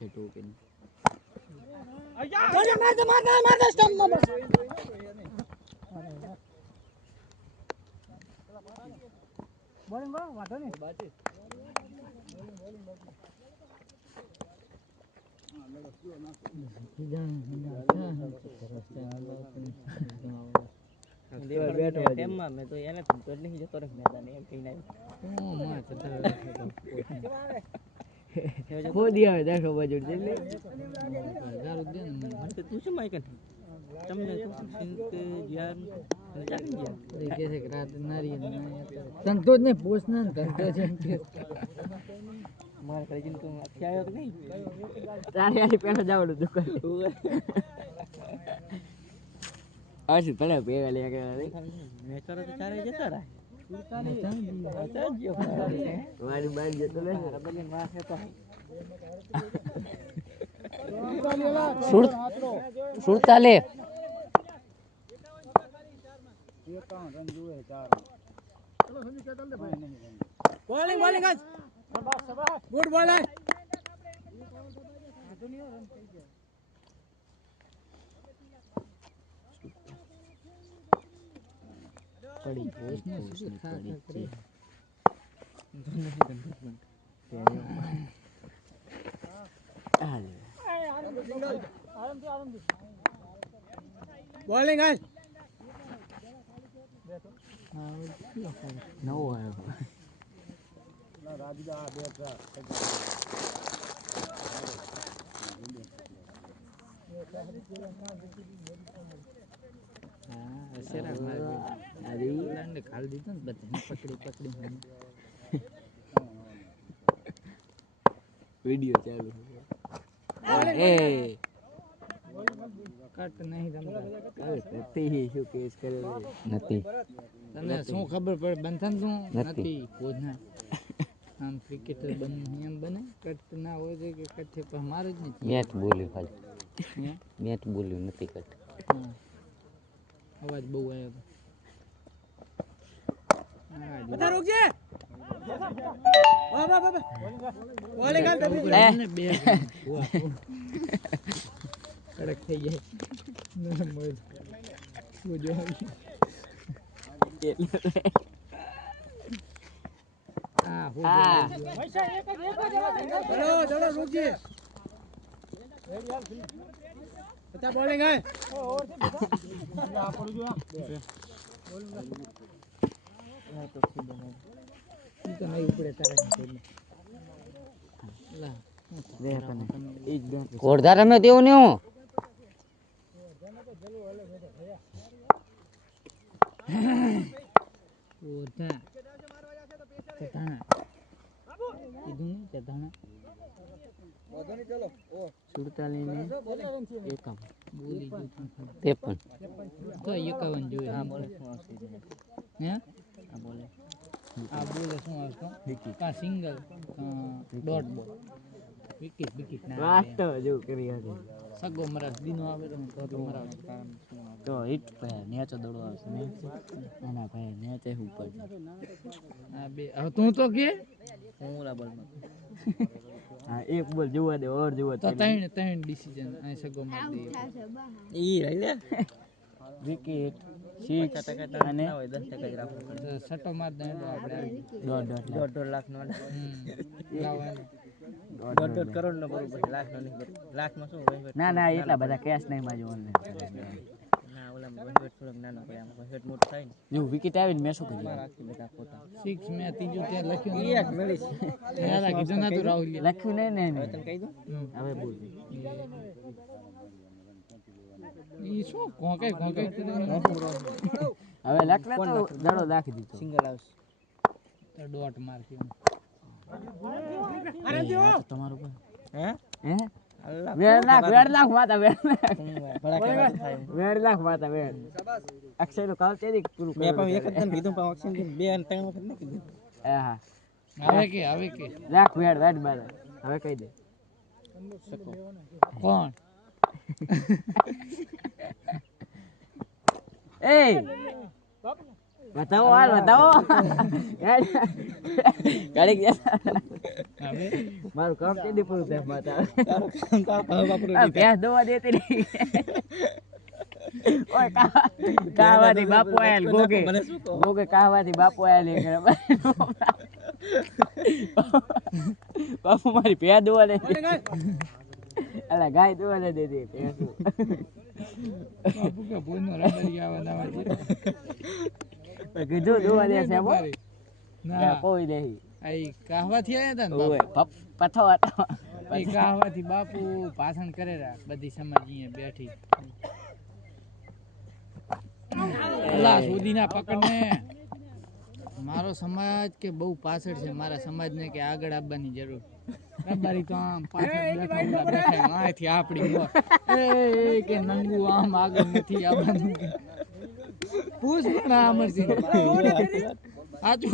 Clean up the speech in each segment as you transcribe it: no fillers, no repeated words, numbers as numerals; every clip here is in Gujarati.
છે ટોકે માર દે સ્ટમ્પ માં બસ બોલિંગ બો વાટો ને બાતી ટેમમાં મે તો એને તો નહીં જતો રે મેદાન એમ કહીને ખોદી આવે દેખો બાજુ એટલે દારૂ દે ને મને તું શું માઈક તમને તો સિંક જ્ઞાન જાગી ગયા એ કે છે રાત નારી તંતો જ ને પોસના તંતો છે માર કરી જીન તું આખ્યા તો નહીં તારે આલી પેલા જાવડું દુકાન આશી તને ભેગા લે કે નેચર તો ચારે જતા રહે મારી બાર જતો ને બગન વાસ હતો સુડતાલે રન જુએ 4 ચલો સંજી કે દે ભાઈ બોલિંગ બોલિંગ ગાઈસ ગુડ બોલ હે દુનિયા રન થઈ ગયા પડી પોસ્ટ ને શું પડી છે બોલિંગ ગાઈસ નવો આવ્યો ના રાજદા બેટ હા અસરા માર આરી લંડ ખાલ દીધો ને બધાને પકડી વિડિયો ચાલુ એ કટ નહીં રમતા નથી શું કેસ કરે નથી તને શું ખબર પડે બંધન શું નથી કોના આમ ક્રિકેટર બની એમ બને કટ ના હોય છે કે કટ છે મારું જ નથી મેચ બોલ્યું ખાલી મેચ બોલ્યું નથી કટ અવાજ બહુ આવ્યો બધા રોકજે વાહ વાહ બોલિંગ ગાલ ને બે કડક થઈ જાય મુજો હા પૈસા એક ચલો રોકજે બતા બોલિંગ હે આ પડું જો બોલિંગ આ તો સીધો નહીં તો નહીં ઉપડે તારે લા દે કને એક બે કોડદાર રમે તેવું ને હું ઓટા ચટાણા કીધું ને ચટાણા વધોની ચલો ઓ 47 ને એકમ બોલી ગયું 53 તો 51 જોઈએ હા બોલે શું આવશે હે આ બોલે શું આવશે વિકેટ કા સિંગલ ડોટ બોલ વિકેટ ના વાસ્તો જો કરી આજે સગો મરાસ દીનો આવે તો મરાસ તો હિટ ભાઈ નેચો દડો આવશે ને ના ભાઈ નેચે ઉપર આ બે હવે તું તો કે હું ઓલા બોલમાં હા એક બોલ જોવા દે ઓર જોવા તો ત્રણ ડિસિઝન આ સગો માર દે ઈ રહી લે વિકેટ 6 અને 10% જ રાખવું પડે સટો માર દે આપણે 1.5 લાખ નો લાવવાનો 1.5 કરોડ નો બરોબર લાખ નો નહીં લાખ માં શું વહીવટ ના એટલા બધા કેશ નહીં માં જો ઓનલાઈન ના ઓલા વહીવટ થોડોક નાનો પડે આમ વહીવટ મોટો થાય ને જો વિકેટ આવી ને મે શું કર્યું રાખી બધા ફોટા 6 મે ત્રીજું ત્યાં લખ્યું એક મેળીશ ના કીધું ના તો રાહુલ લખ્યું નહીં હવે તને કહી દઉં હવે બોલ ઈ શું કોકે હવે લખ લે તો દડો રાખી દીધો સિંગલ આવશે તો ડોટ માર કે અરે જો તમારું પર હે વેડ લાખ માતા વેડ અક્ષય નું કામ તેદી પૂરું મે પણ એક જ દન કીધું પણ અક્ષય ને બે અને ત્રણ વખત ન કીધું હા આવે કે લાખ વેડ મારે હવે કહી દે કોણ એ બતાવો હાલ બતાવો ગાડી મારું કામ કેદી પૂરું થાય માતા પ્યાસ દવા દેતી નહીં ઓય કાવાથી બાપુ આયેલ ગોગે કાવાથી બાપુ આયેલ બાપુ મારી પ્યા દવા દે અલા ગાય દવા દે દે બાપુ કે બોલનો રબરી આવા છે કીધું દવા દે છે બો ના કોઈ નહીં આઈ કાવાથી આયા તા ને પથો હતો એ કાવાથી બાપુ ભાષણ કરેરા બધી સમાજ અહીંયા બેઠી અલા સુધીના પકડને મારો સમાજ કે બહુ પાછળ છે મારા સમાજને કે આગળ આવવાની જરૂર રબારી તો આમ પાછળ બેઠા અહીંથી આપડી એ કે નંગુ આમ આગળ નથી આવવાનું પૂછ પણ અમરસિંહ આજુ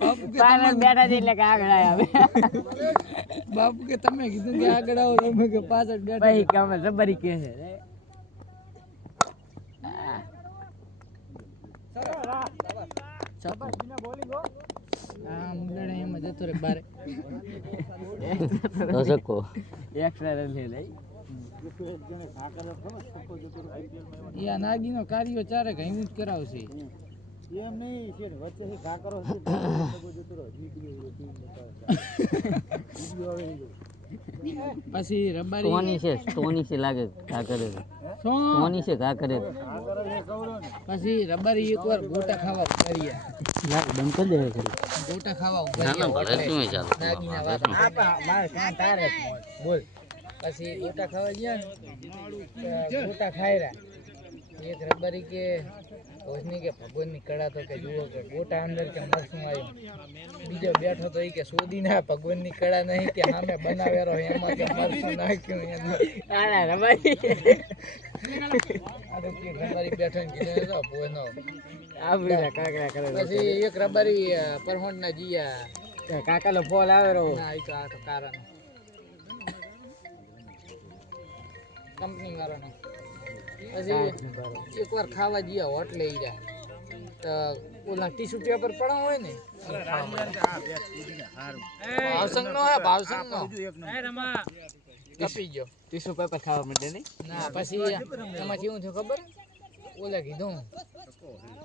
બાપુ કે પાછળ બેઠા છે એટલે કે આગળ આવે બાપુ કે તમે કીધું કે આગળ આવો તમે કે પાછળ બેઠા ભાઈ કે અમે રબારી કે છે નાગીનો કાર્યો ચારે કઈ જ કરાવશે એમ નહીં વચ્ચે ઘા કરો પછી રબારી સ્ટોની છે લાગે ઘા કરે સ્ટોની છે ઘા કરે પછી રબારી એકવાર ગોટા ખાવા કર્યા લાગ બંધ કરી દે ગોટા ખાવા નાગીના વાત માર કાં તારે બોલ પછી ગોટા ખાવા ગયા ને ગોટા ખાયરા એક રબારી કે ઓજની કે ભગવાનની કળા તો કે જુઓ કે ગોટા અંદર કે મરસું આવ્યું બીજો બેઠો તો એ કે શોધી ના ભગવાનની કળા નહીં કે સામે બનાવેરો એમાં કે મરસું નાખ્યું એમાં રબારી રબારી બેઠો ને કીધું તો બોનો પછી એક રબારી પરહોંડ ના જીયા કાકાનો ફોન આવેલો ના એ તો આ તો કારણ કંપની વાળાનો પછી એકવાર ખાવા ગયા હોટલે ઈરા તો ઓલા ટીશ્યુ પેપર પડ્યા હોય ને ભાવસંગ નો હે ભાવસંગ નો કપી ગયો ટીશ્યુ પેપર ખાવા માટે નહીં ના પછી એમાં કેવું થયું ખબર ઓલા કીધું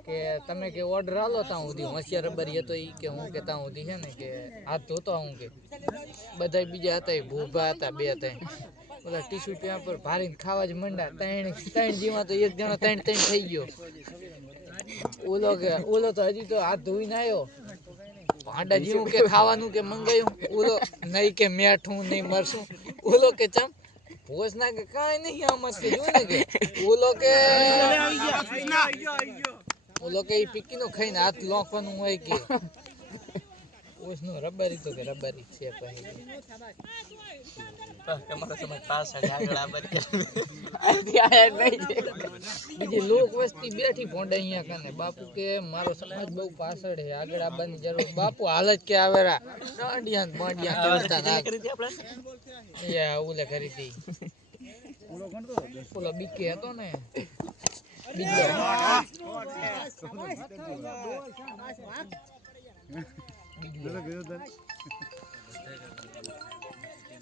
કે તમે કે ઓર્ડર આલો તાં સુધી હોશિયાર રબારી હતો ઈ કે હું કે તાં સુધી છે ને કે હાથ ધોતો હું કે બધા બીજા હતા ભૂભા હતા બે હતા ઓલા ટીશ્યુ પેપર ભારીને ખાવા જ મંડા ત્રણ જીવા તો એક જણો ત્રણ થઈ ગયો ઓલો તો હજી તો હાથ ધોઈને આવ્યો ભાંડા જેવું કે ખાવાનું કે મંગાયું ઓલો નહીં કે મેઠું નહીં મરસું ઓલો કે ચમ ભોજ ના કે કાંઈ નહીં આમાં કે જો ને કે ઓલો કે પીકી નો ખાઈને હાથ લોખવાનું હોય કે ઓસનો રબારી તો કે રબારી છે પછી બીજી લોક વસ્તી બેઠી ભોંડા અહીંયા કને બાપુ કે મારો સમાજ બહુ પાછળ છે આગળ આવવાની જરૂર બાપુ હાલ જ કે આવેરા દાંડિયા બાંડિયા કરતા ના ઓલે કરી હતી ઓલો બીકે હતો ને બીજો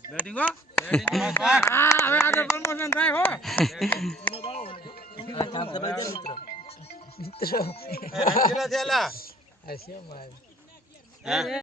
બેટિંગ હો હવે આગળ પ્રમોશન થાય હો મિત્રો રંજીલા થેલા આ છે મારે